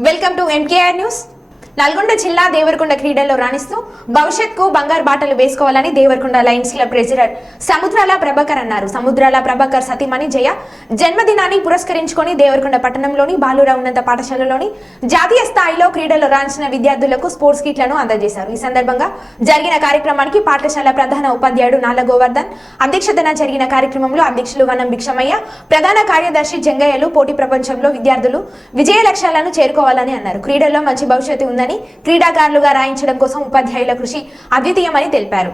Welcome to MKR news Nalgonda జిల్లా దేవరకొండ క్రీడల్లో రాణిస్తూ భవిష్యత్కు బంగారు బాటలు వేసుకోవాలని Devarakonda lions club president Samudrala Prabhakar అన్నారు. సముద్రాల ప్రభాకర్ సతీమణి జయ జన్మదినాన్ని పురస్కరించుకొని దేవరకొండ పట్టణంలోని బాలుర ఉన్నత పాఠశాలలోని జాతీయ స్థాయిలో క్రీడల్లో రాణించిన విద్యార్థులకు స్పోర్ట్స్ కిట్లను అందజేశారు. ఈ సందర్భంగా జరిగిన కార్యక్రమానికి పాఠశాల ప్రధాన ఉపాధ్యాయుడు నాల గోవర్ధన్ అధ్యక్షతన జరిగిన కార్యక్రమంలో అధ్యక్షులు వనం భిక్షమయ్య ప్రధాన కార్యదర్శి జంగయ్యలు పోటీ ప్రపంచంలో విద్యార్థులు విజయ లక్ష్యాలను చేరుకోవాలని అన్నారు. క్రీడల్లో మంచి భవిష్యత్తు ఉందని క్రీడాకారులుగా రాయించడం కోసం ఉపాధ్యాయుల కృషి అద్వితీయమని తెలిపారు.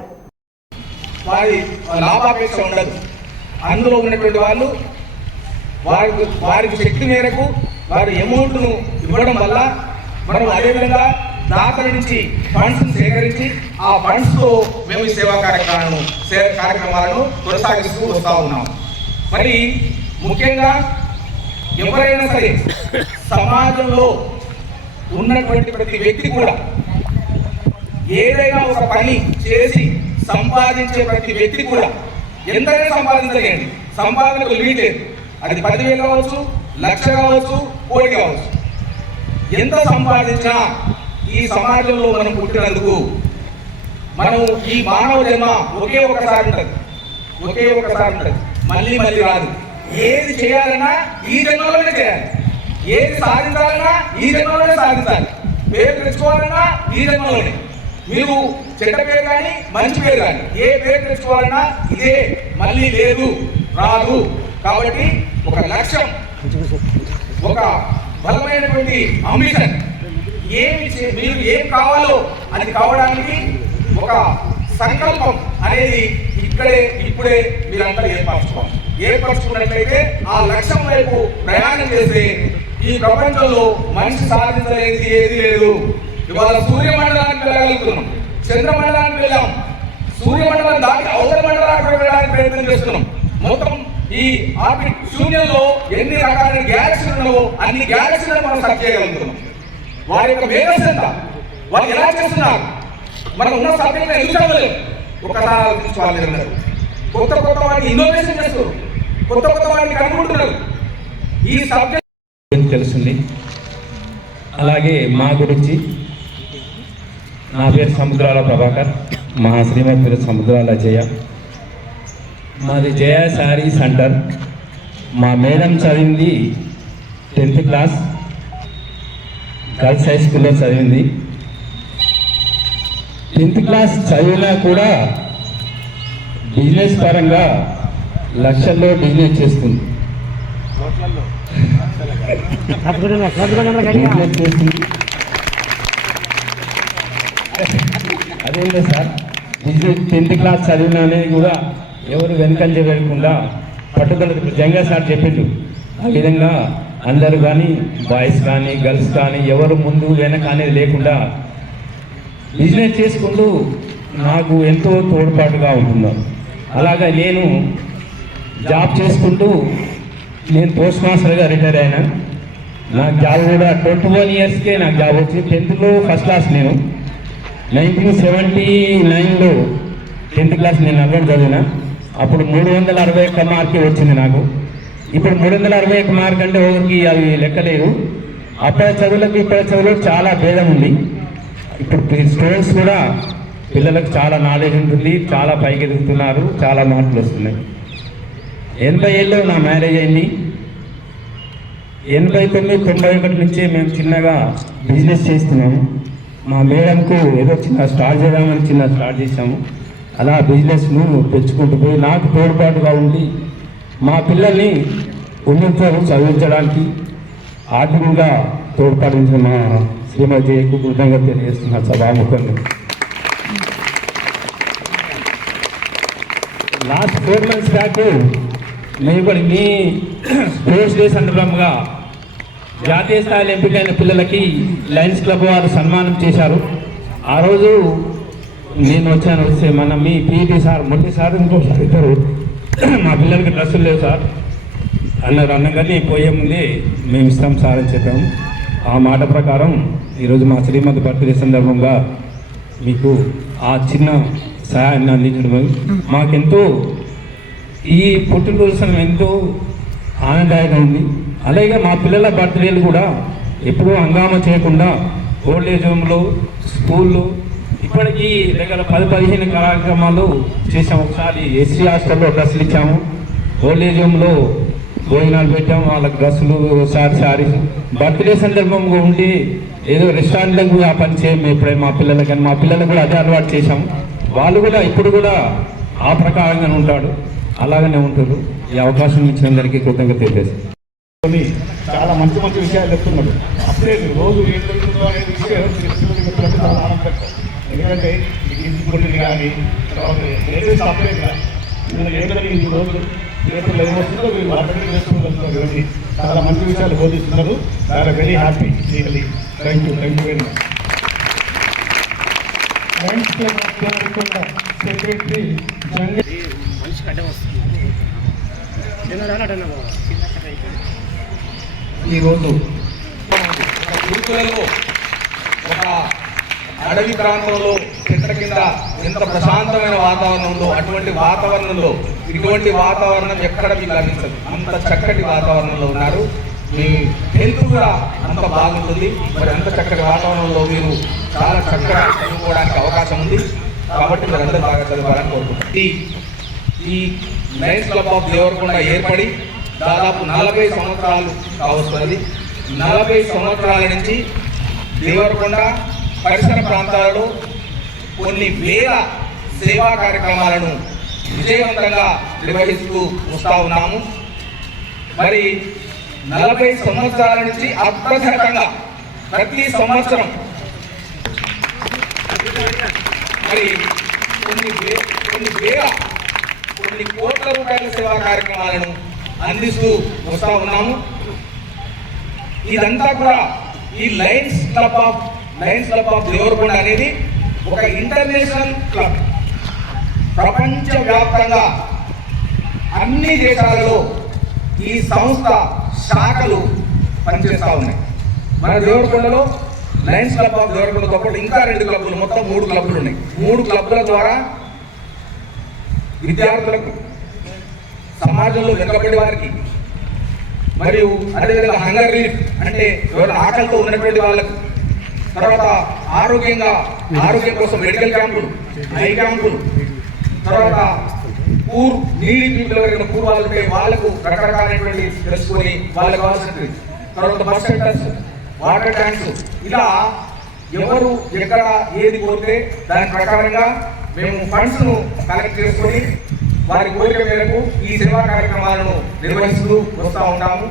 వారి లాభాపేక్ష ఉండదు. అందులో ఉన్నటువంటి వాళ్ళు వారికి వారికి శక్తి మేరకు వారి అమౌంట్ను ఇవ్వడం వల్ల మనం అదేవిధంగా దాతల నుంచి ఫండ్స్ సేకరించి ఆ ఫండ్స్తో మేము ఈ సేవా కార్యక్రమాలను సేవా కార్యక్రమాలను కొనసాగిస్తూ వస్తూ ఉన్నాం. మరి ముఖ్యంగా ఎవరైనా సరే సమాజంలో ఉన్నటువంటి ప్రతి వ్యక్తి కూడా ఏదైనా ఒక పని చేసి సంపాదించే ప్రతి వ్యక్తి కూడా ఎంతైనా సంపాదించలేండి. సంపాదనకు లిమిట్ లేదు. అది పదివేలు కావచ్చు లక్ష కావచ్చు కోటి కావచ్చు. ఎంత సంపాదించినా ఈ సమాజంలో మనం పుట్టినందుకు మనం ఈ మానవ జన్మ ఒకే ఒకసారి ఉంటుంది. ఒకే ఒకసారి ఉంటుంది. మళ్ళీ మళ్ళీ రాదు. ఏది చేయాలన్నా ఈ జన్మలోనే చేయాలి. ఏది సాధించాలన్నా ఈ జన్మలోనే సాధించాలి. పేరు తెచ్చుకోవాలన్నా ఈ జన్మలోనే. మీరు చెడ్డ పేరు కానీ మంచి పేరు కానీ ఏ పేరు తెచ్చుకోవాలన్నా ఇదే. మళ్ళీ లేదు రాదు. కాబట్టి ఒక లక్ష్యం ఒక బలమైనటువంటి అంబిషన్. ఏమి చే- మీరు ఏం కావాలో అది కావడానికి ఒక సంకల్పం అనేది ఇక్కడే ఇప్పుడే మీరంతా ఏర్పరచుకోవాలి. ఏర్పరచుకున్నట్లయితే ఆ లక్ష్యం వైపు ప్రయాణం చేస్తే ఈ ప్రపంచంలో మనిషి సాధించలేనిది ఏది లేదు. ఇవాళ సూర్యమండలానికి వెళ్ళగలుగుతున్నాం. చంద్రమండలానికి వెళ్ళాం. సూర్యమండలం దాటి అవతల మండలానికి వెళ్ళడానికి ప్రయత్నం చేస్తున్నాం. మొత్తం ఈ ఆర్బిట్ శూన్యంలో ఎన్ని రకాల గ్యాలక్సీలు ఉన్నావో అన్ని గ్యాలక్సీలను మనం సెర్చ్ చేయగలుగుతున్నాం. వారి యొక్క మేధస్ ఎంత? వాళ్ళు ఎలా చేస్తున్నారు? మనం ఉన్న సబ్జెక్ట్ ఎందుకు చదవలేము ఒకసారి ఆలోచించుకోవాలి కొత్త కొత్త వాటిని ఇన్నోవేషన్ చేస్తారు. కొత్త కొత్త వాటిని కనుగొంటున్నారు. ఈ సబ్జెక్ట్ గురించి తెలుస్తుంది అలాగే మా గురించి నా పేరు సముద్రాల ప్రభాకర్ మా శ్రీమతి పేరు సముద్రాల జయ. మాది జయ శారీ సెంటర్. మా మేడం చదివింది టెన్త్ క్లాస్ గర్ల్స్ హై స్కూల్లో చదివింది. టెన్త్ క్లాస్ చదివినా కూడా బిజినెస్ పరంగా లక్షల్లో బిజినెస్ బిజినెస్ చేస్తుంది. అదేంటే సార్? టెన్త్ క్లాస్ చదివిన అనేది కూడా ఎవరు వెనకంజ వెళ్ళకుండా పట్టుదల జంగా సార్ చెప్పిండు. ఆ విధంగా అందరూ కానీ బాయ్స్ కానీ గర్ల్స్ కానీ ఎవరు ముందు వెనక అనేది లేకుండా బిజినెస్ చేసుకుంటూ నాకు ఎంతో తోడ్పాటుగా ఉంటుందో అలాగా నేను జాబ్ చేసుకుంటూ నేను పోస్ట్ మాస్టర్గా రిటైర్ అయినా. నాకు జాబ్ కూడా ట్వంటీ వన్ ఇయర్స్కే నాకు జాబ్ వచ్చింది టెన్త్లో ఫస్ట్ క్లాస్ నేను. నైన్టీన్ సెవెంటీ నైన్లో టెన్త్ క్లాస్ నేను అక్కడ చదివిన. అప్పుడు మూడు వందల అరవై ఒక్క మార్కే వచ్చింది నాకు. ఇప్పుడు మూడు వందల అరవై ఒక్క మార్క్ అంటే ఎవరికి అవి లెక్కలేదు అప్పటి చదువులకు ఇప్పటి చదువులకు చాలా భేదం ఉంది. ఇప్పుడు స్టూడెంట్స్ కూడా పిల్లలకు చాలా నాలెడ్జ్ ఉంటుంది చాలా పైకి ఎదుగుతున్నారు చాలా మార్కులు వస్తున్నాయి. ఎనభై ఏళ్ళు నా మ్యారేజ్ అయింది. ఎనభై తొమ్మిది తొంభై ఒకటి నుంచి మేము చిన్నగా బిజినెస్ చేస్తున్నాము. మా మేడంకు ఏదో చిన్న స్టార్ట్ చేద్దామని చిన్న స్టార్ట్ చేసాము అలా బిజినెస్ను తెచ్చుకుంటూ పోయి నాకు తోడ్పాటుగా ఉండి మా పిల్లల్ని ఉన్నతం చదివించడానికి ఆర్థికంగా తోడ్పాటించిన మా శ్రీమతి కృతజ్ఞత తెలియజేస్తున్నా సభాముఖంగా. లాస్ట్ ఫోర్ మంత్స్ బ్యాక్ మేము మీ స్పోర్ట్స్ డే సందర్భంగా జాతీయ స్థాయిలో ఎంపికైన పిల్లలకి లయన్స్ క్లబ్ వారు సన్మానం చేశారు. ఆ రోజు నేను వచ్చాను వస్తే మన మీ పీటీ సార్ మొదటి సార్ ఇంకోసారి ఇద్దరు. మా పిల్లలకి డ్రెస్సులు లేవు సార్. అన్నారు అనగానే పోయే ముందే మేము ఇస్తాం సార్ అని చెప్పాము. ఆ మాట ప్రకారం ఈరోజు మా శ్రీమతి బర్త్డే సందర్భంగా మీకు ఆ చిన్న సహాయాన్ని అందించడం మాకెంతో ఈ పుట్టినరోజు ఎంతో ఆనందదాయకంగా ఉంది అలాగే మా పిల్లల బర్త్డేలు కూడా ఎప్పుడూ హంగామా చేయకుండా ఓల్డ్ ఏజ్ హోమ్లో స్కూల్లో ఇప్పటికీ దగ్గర పది పదిహేను కార్యక్రమాలు చేసాము ఒకసారి ఎస్సీ హాస్టల్లో డ్రెస్సులు ఇచ్చాము. ఓల్డ్ ఏజ్ హోమ్లో భోజనాలు పెట్టాము. వాళ్ళకి డ్రెస్సులు సారీ సారీస్ బర్త్డే సందర్భంగా ఉండి ఏదో రెస్టారెంట్లకు ఆ పని చేయము ఎప్పుడైనా మా పిల్లలకి మా పిల్లలకు కూడా అదే అలవాటు చేశాము. వాళ్ళు కూడా ఇప్పుడు కూడా ఆ ప్రకారంగానే ఉంటాడు అలాగనే ఉంటారు ఈ అవకాశం ఇచ్చినందరికీ కృతజ్ఞత తెలియజేస్తాను చాలా మంచి మంచి విషయాలు చెప్తున్నారు. అప్పుడే రోజు ఏం జరుగుతుందో అనేది విషయం చాలా ఆనందం. ఎందుకంటే తీసుకుంటుంది కానీ తర్వాత లేటెస్ట్ అప్డేట్ నేను ఈ రోజు ఏప్రిల్ ఏం వస్తుందో మీరు అప్డేట్ చేసుకుంటున్నారు కాబట్టి చాలా మంచి విషయాలు బోధిస్తున్నారు. చాలా very happy really thank you thank you very much secretary Janga ఈరోజు ఒక గురుకులలో ఒక అడవి ప్రాంతంలో చెట్ల కింద ఎంత ప్రశాంతమైన వాతావరణం ఉందో అటువంటి వాతావరణంలో ఇటువంటి వాతావరణం ఎక్కడ మీకు లభించదు. అంత చక్కటి వాతావరణంలో ఉన్నారు. మీ హెల్త్ కూడా అంత బాగుంటుంది. మరి అంత చక్కటి వాతావరణంలో మీరు చాలా చక్కగా చదువుకోవడానికి అవకాశం ఉంది. కాబట్టి మీరు అందరూ బాగా చదవాలని కోరుకుంటున్నాను ఈ ఈ లయన్స్ క్లబ్ ఆఫ్ దేవరకొండ ఏర్పడి దాదాపు నలభై సంవత్సరాలు కావస్తుంది. నలభై సంవత్సరాల నుంచి దేవరకొండ పరిసర ప్రాంతాలలో కొన్ని వేల సేవా కార్యక్రమాలను విజయవంతంగా నిర్వహిస్తూ వస్తూ ఉన్నాము. మరి నలభై సంవత్సరాల నుంచి అప్రసరకంగా ప్రతి సంవత్సరం మరి కొన్ని కొన్ని వేల కొన్ని కోట్ల రూపాయల సేవా కార్యక్రమాలను అందిస్తూ వస్తూ ఉన్నాము. ఇదంతా కూడా ఈ lions club of lions club of Devarakonda అనేది ఒక ఇంటర్నేషనల్ క్లబ్. ప్రపంచవ్యాప్తంగా అన్ని దేశాలలో ఈ సంస్థ శాఖలు పనిచేస్తూ ఉన్నాయి. మన దేవరకొండలో లయన్స్ క్లబ్ ఆఫ్ దేవరకొండతో పాటు ఇంకా రెండు క్లబ్లు మొత్తం మూడు క్లబ్లు ఉన్నాయి. మూడు క్లబ్ల ద్వారా విద్యార్థులకు సమాజంలో వెనుకబడి వారికి మరియు అదేవిధంగా హంగర్ రిలీఫ్ అంటే ఎవరు ఆకలితో ఉన్నటువంటి వాళ్ళకు తర్వాత ఆరోగ్యంగా ఆరోగ్యం కోసం మెడికల్ క్యాంపులు ఐ క్యాంపులు తర్వాత పూర్ నీడి పీపుల్ ఎవరైనా పూర్ వాళ్ళు వాళ్ళకు రకరకాలైనటువంటి తెలుసుకొని వాళ్ళకి కావాల్సినవి తర్వాత బస్ సెంటర్స్ వాటర్ ట్యాంక్స్ ఇలా ఎవరు ఎక్కడ ఏది కోరితే దాని ప్రకారంగా మేము ఫండ్స్ను కలెక్ట్ చేసుకొని వారి కోరిక మేరకు ఈ సేవా కార్యక్రమాలను నిర్వహిస్తూ వస్తూ ఉంటాము.